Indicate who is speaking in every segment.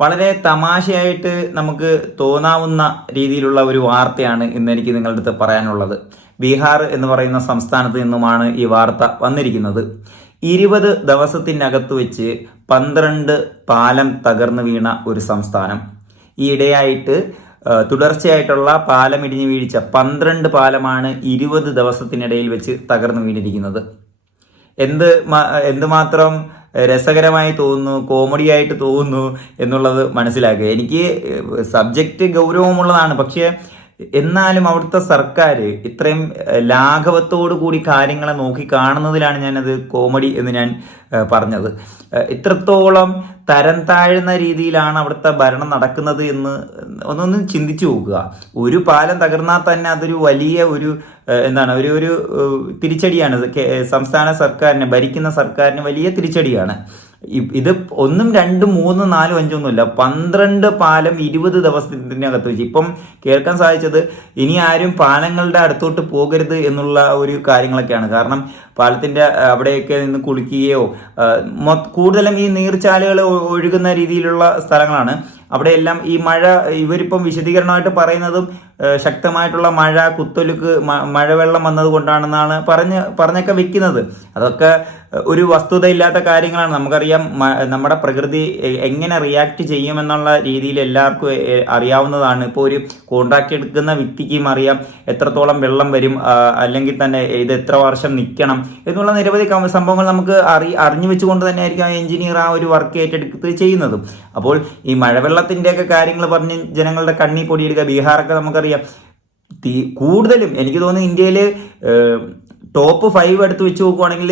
Speaker 1: വളരെ തമാശയായിട്ട് നമുക്ക് തോന്നാവുന്ന രീതിയിലുള്ള ഒരു വാർത്തയാണ് ഇന്ന് എനിക്ക് നിങ്ങളുടെ അടുത്ത് പറയാനുള്ളത്. ബീഹാർ എന്ന് പറയുന്ന സംസ്ഥാനത്ത് നിന്നുമാണ് ഈ വാർത്ത വന്നിരിക്കുന്നത്. ഇരുപത് ദിവസത്തിനകത്ത് വെച്ച് പന്ത്രണ്ട് പാലം തകർന്നു വീണ ഒരു സംസ്ഥാനം. ഈ ഇടയായിട്ട് തുടർച്ചയായിട്ടുള്ള പാലം ഇടിഞ്ഞു വീഴ്ച പന്ത്രണ്ട് പാലമാണ് ഇരുപത് ദിവസത്തിനിടയിൽ വെച്ച് തകർന്നു വീണിരിക്കുന്നത്. എന്ത് എന്തുമാത്രം രസകരമായി തോന്നുന്നു കോമഡി ആയിട്ട് തോന്നുന്നു എന്നുള്ളത് മനസ്സിലാക്കുക. എനിക്ക് സബ്ജക്റ്റ് ഗൗരവമുള്ളതാണ്. പക്ഷേ എന്നാലും അവിടുത്തെ സർക്കാർ ഇത്രയും ലാഘവത്തോടു കൂടി കാര്യങ്ങളെ നോക്കി കാണുന്നതിലാണ് ഞാനത് കോമഡി എന്ന് ഞാൻ പറഞ്ഞത്. ഇത്രത്തോളം തരം താഴ്ന്ന രീതിയിലാണ് അവിടുത്തെ ഭരണം നടക്കുന്നത് എന്ന് ഒന്നൊന്ന് ചിന്തിച്ചു നോക്കുക. ഒരു പാലം തകർന്നാൽ തന്നെ അതൊരു വലിയ ഒരു എന്താണ് ഒരു ഒരു തിരിച്ചടിയാണ്. സംസ്ഥാന സർക്കാരിന് ഭരിക്കുന്ന സർക്കാരിന് വലിയ തിരിച്ചടിയാണ്. ഇത് ഒന്നും രണ്ടും മൂന്നും നാലും അഞ്ചൊന്നുമില്ല പന്ത്രണ്ട് പാലം ഇരുപത് ദിവസത്തിനകത്ത് വെച്ച്. ഇപ്പം കേൾക്കാൻ സാധിച്ചത് ഇനി ആരും പാലങ്ങളുടെ അടുത്തോട്ട് പോകരുത് എന്നുള്ള ഒരു കാര്യങ്ങളൊക്കെയാണ്. കാരണം പാലത്തിന്റെ അവിടെയൊക്കെ നിന്ന് കുളിക്കുകയോ കൂടുതലും ഈ നീർച്ചാലുകൾ ഒഴുകുന്ന രീതിയിലുള്ള സ്ഥലങ്ങളാണ്. അവിടെയെല്ലാം ഈ മഴ ഇവരിപ്പം വിശദീകരണമായിട്ട് പറയുന്നതും ശക്തമായിട്ടുള്ള മഴ കുത്തൊലുക്ക് മഴവെള്ളം വന്നത് കൊണ്ടാണെന്നാണ് പറഞ്ഞ് പറഞ്ഞൊക്കെ വെക്കുന്നത്. അതൊക്കെ ഒരു വസ്തുതയില്ലാത്ത കാര്യങ്ങളാണ്. നമുക്കറിയാം നമ്മുടെ പ്രകൃതി എങ്ങനെ റിയാക്ട് ചെയ്യുമെന്നുള്ള രീതിയിൽ എല്ലാവർക്കും അറിയാവുന്നതാണ്. ഇപ്പോൾ ഒരു കോൺട്രാക്ട് എടുക്കുന്ന വ്യക്തിക്കും അറിയാം എത്രത്തോളം വെള്ളം വരും അല്ലെങ്കിൽ തന്നെ ഇത് എത്ര വർഷം നിൽക്കണം എന്നുള്ള നിരവധി സംഭവങ്ങൾ നമുക്ക് അറി അറിഞ്ഞു വെച്ചുകൊണ്ട് തന്നെ ആയിരിക്കും ആ എഞ്ചിനീയർ ആ ഒരു വർക്ക് ഏറ്റെടുത്ത് ചെയ്യുന്നതും. അപ്പോൾ ഈ മഴവെള്ളത്തിന്റെയൊക്കെ കാര്യങ്ങൾ പറഞ്ഞ് ജനങ്ങളുടെ കണ്ണി പൊടിയെടുക്കുക ബീഹാറൊക്കെ നമുക്കറിയാം. തീ കൂടുതലും എനിക്ക് തോന്നുന്നു ഇന്ത്യയിൽ ടോപ്പ് ഫൈവ് എടുത്ത് വെച്ച് നോക്കുവാണെങ്കിൽ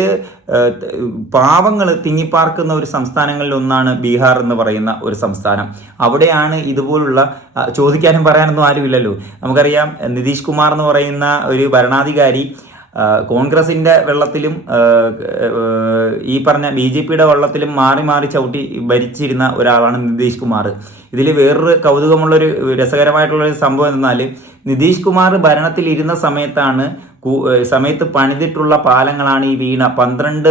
Speaker 1: പാവങ്ങൾ തിങ്ങിപ്പാർക്കുന്ന ഒരു സംസ്ഥാനങ്ങളിൽ ഒന്നാണ് ബീഹാർ എന്ന് പറയുന്ന ഒരു സംസ്ഥാനം. അവിടെയാണ് ഇതുപോലുള്ള ചോദിക്കാനും പറയാനൊന്നും ആരുമില്ലല്ലോ. നമുക്കറിയാം നിതീഷ് കുമാർ എന്ന് പറയുന്ന ഒരു ഭരണാധികാരി ആ, കോൺഗ്രസിന്റെ വെള്ളത്തിലും ഈ പറഞ്ഞ ബി ജെ പിയുടെ വെള്ളത്തിലും മാറി മാറി ചവിട്ടി ഭരിച്ചിരുന്ന ഒരാളാണ് നിതീഷ് കുമാർ. ഇതിൽ വേറൊരു കൗതുകമുള്ളൊരു രസകരമായിട്ടുള്ളൊരു സംഭവം എന്നാൽ നിതീഷ് കുമാർ ഭരണത്തിൽ ഇരുന്ന സമയത്താണ് സമയത്ത് പണിതിട്ടുള്ള പാലങ്ങളാണ് ഈ വീണ പന്ത്രണ്ട്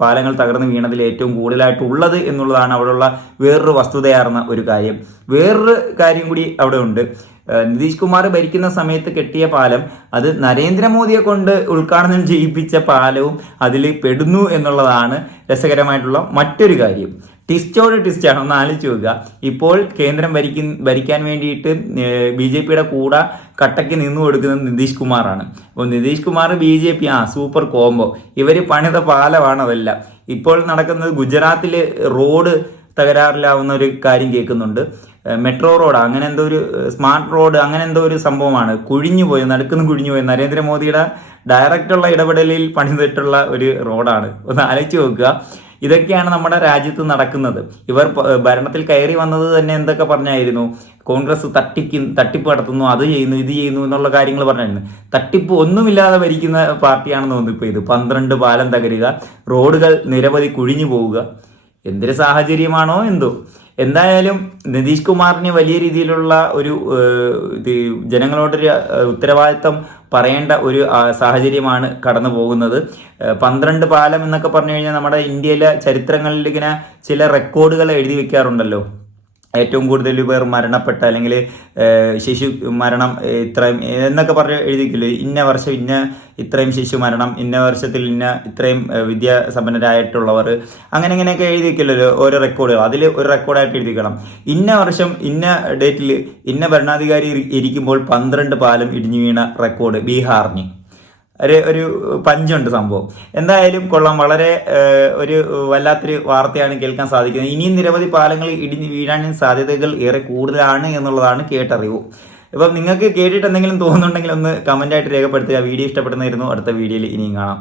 Speaker 1: പാലങ്ങൾ തകർന്ന് വീണതിൽ ഏറ്റവും കൂടുതലായിട്ടുള്ളത് എന്നുള്ളതാണ് അവിടെയുള്ള വേറൊരു വസ്തുതയാർന്ന ഒരു കാര്യം. വേറൊരു കാര്യം കൂടി അവിടെ ഉണ്ട് നിതീഷ് കുമാർ ഭരിക്കുന്ന സമയത്ത് കെട്ടിയ പാലം അത് നരേന്ദ്രമോദിയെ കൊണ്ട് ഉദ്ഘാടനം ചെയ്യിപ്പിച്ച പാലവും അതിൽ പെടുന്നു എന്നുള്ളതാണ് രസകരമായിട്ടുള്ള മറ്റൊരു കാര്യം. ടിസ്റ്റോട് ടിസ്റ്റാണ്. ഒന്ന് ആലോചിച്ച് നോക്കുക. ഇപ്പോൾ കേന്ദ്രം ഭരിക്കുന്ന ഭരിക്കാൻ വേണ്ടിയിട്ട് ബി ജെ പിയുടെ കൂടെ കട്ടയ്ക്ക് നിന്നു കൊടുക്കുന്നത് നിതീഷ് കുമാറാണ്. അപ്പോൾ Nitish Kumar B J P ആ സൂപ്പർ കോംബോ. ഇവർ പണിത പാലമാണ് അതെല്ലാം. ഇപ്പോൾ നടക്കുന്നത് ഗുജറാത്തിൽ റോഡ് തകരാറിലാവുന്ന ഒരു കാര്യം കേൾക്കുന്നുണ്ട്. മെട്രോ റോഡ് അങ്ങനെ എന്തോ ഒരു സ്മാർട്ട് റോഡ് അങ്ങനെ എന്തോ ഒരു സംഭവമാണ്. കുഴിഞ്ഞു പോയി നടുക്കുന്ന് കുഴിഞ്ഞു പോയി. നരേന്ദ്രമോദിയുടെ ഡയറക്റ്റുള്ള ഇടപെടലിൽ പണിതിട്ടുള്ള ഒരു റോഡാണ്. ഒന്ന് ആലോചിച്ച് നോക്കുക. ഇതൊക്കെയാണ് നമ്മുടെ രാജ്യത്ത് നടക്കുന്നത്. ഇവർ ഭരണത്തിൽ കയറി വന്നത് തന്നെ എന്തൊക്കെ പറഞ്ഞായിരുന്നു? കോൺഗ്രസ് തട്ടിക്ക് തട്ടിപ്പ് നടത്തുന്നു അത് ചെയ്യുന്നു ഇത് ചെയ്യുന്നു എന്നുള്ള കാര്യങ്ങൾ പറഞ്ഞായിരുന്നു. തട്ടിപ്പ് ഒന്നുമില്ലാതെ ഭരിക്കുന്ന പാർട്ടിയാണെന്ന് തോന്നുന്നു ഇപ്പോൾ ഇത്. പന്ത്രണ്ട് പാലം തകരുക റോഡുകൾ നിരവധി കുഴിഞ്ഞു പോവുക. എന്തൊരു സാഹചര്യമാണോ എന്തോ. എന്തായാലും നിതീഷ് കുമാറിന് വലിയ രീതിയിലുള്ള ഒരു ഇത് ജനങ്ങളോടൊരു ഉത്തരവാദിത്തം പറയേണ്ട ഒരു സാഹചര്യമാണ് കടന്നു പോകുന്നത്. പന്ത്രണ്ട് പാലം എന്നൊക്കെ പറഞ്ഞു കഴിഞ്ഞാൽ നമ്മുടെ ഇന്ത്യയിലെ ചരിത്രങ്ങളിൽ ഇങ്ങനെ ചില റെക്കോർഡുകൾ എഴുതി വെക്കാറുണ്ടല്ലോ. ഏറ്റവും കൂടുതൽ പേർ മരണപ്പെട്ട അല്ലെങ്കിൽ ശിശു മരണം ഇത്രയും എന്നൊക്കെ പറഞ്ഞ് എഴുതിക്കില്ലേ ഇന്ന വർഷം ഇന്ന ഇത്രയും ശിശു മരണം ഇന്ന വർഷത്തിൽ ഇന്ന ഇത്രയും വിദ്യാസമ്പന്നരായിട്ടുള്ളവർ അങ്ങനെ ഇങ്ങനെയൊക്കെ എഴുതിക്കില്ലല്ലോ ഓരോ റെക്കോർഡുകൾ അതിൽ ഒരു റെക്കോർഡായിട്ട് എഴുതിക്കണം. ഇന്ന വർഷം ഇന്ന ഡേറ്റിൽ ഇന്ന ഭരണാധികാരി ഇരിക്കുമ്പോൾ പന്ത്രണ്ട് പാലം ഇടിഞ്ഞു വീണ റെക്കോർഡ് ബീഹാറിന്. ഒരു ഒരു പഞ്ചുണ്ട് സംഭവം. എന്തായാലും കൊള്ളാം. വളരെ ഒരു വല്ലാത്തൊരു വാർത്തയാണ് കേൾക്കാൻ സാധിക്കുന്നത്. ഇനിയും നിരവധി പാലങ്ങൾ ഇടിഞ്ഞ് വീഴാനും സാധ്യതകൾ ഏറെ കൂടുതലാണ് എന്നുള്ളതാണ് കേട്ടറിവ്. ഇപ്പം നിങ്ങൾക്ക് കേട്ടിട്ട് എന്തെങ്കിലും തോന്നുന്നുണ്ടെങ്കിൽ ഒന്ന് കമന്റായിട്ട് രേഖപ്പെടുത്തുക. വീഡിയോ ഇഷ്ടപ്പെടുന്നതായിരുന്നു അടുത്ത വീഡിയോയിൽ ഇനിയും കാണാം.